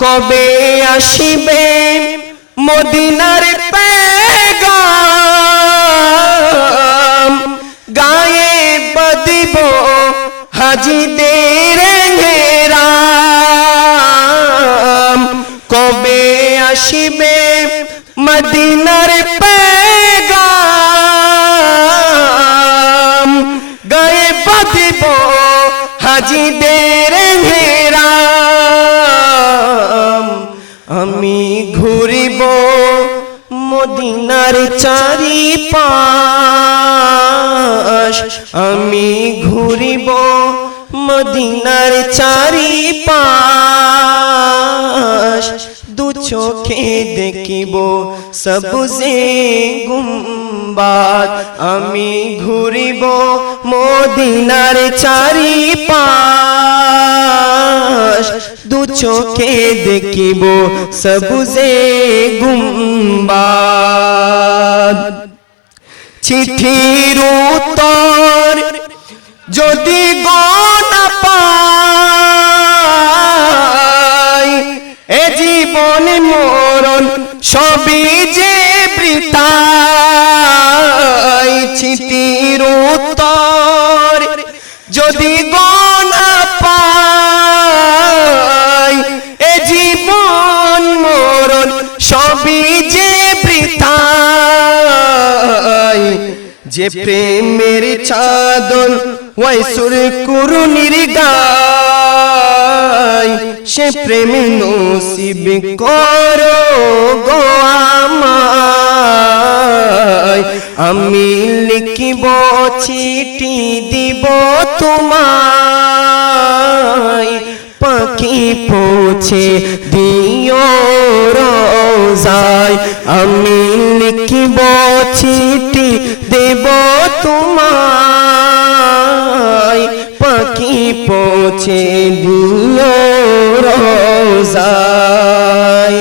কবে আসিবে মদিনার পেগাম? গায়ে বদিব হাজিদের ঘেরাম কবে আসিবে মদিনার পেগাম? গায়ে বদিব হাজিদের আমি ঘুরিব মদিনার চারি পাশ আমি ঘুরিব মদিনার চারি পাশ দু চোখে দেখিব সবুজে গুম্বাদ আমি ঘুরিব মদিনার চারি পাশ দু চোখে দেখিব সবুজে গুম্বাদ। চিঠির উত্তর যদি গনা পাই, এ জীবন মরণ সবই যে বৃতাই চিঠির উত্তর যদি গনা জীবন মরণ, সবই যে বৃতাই যে প্রেমের চাদর ওয়াইসুর কুরুনির গায়, সে প্রেম নসিব করো গো আমি লিখিব চিঠি দিব তোমায়। পাখি পৌঁছে দিও রোজায়? আমি লিখিব চিঠি দেব তোমায়। পাখি পৌঁছে দিও রোজায়।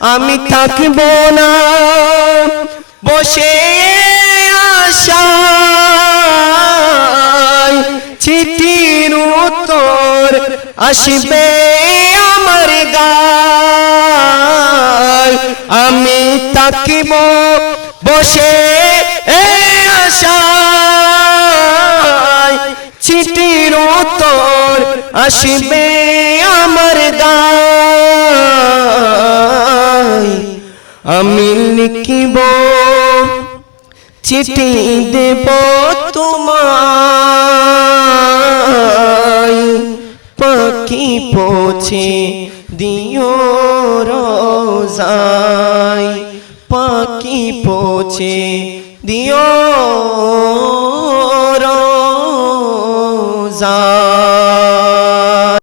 আমি থাকব না, বসে চিঠির উত্তর আসবে আমার গায় আমি তাকিব বসে এ চিঠির উত্তর আসবে আমার গায় আমি লিখিব, চিঠি দেব তোমায়। পৌঁছে দিও রোজাই পাখি পৌঁছে দিও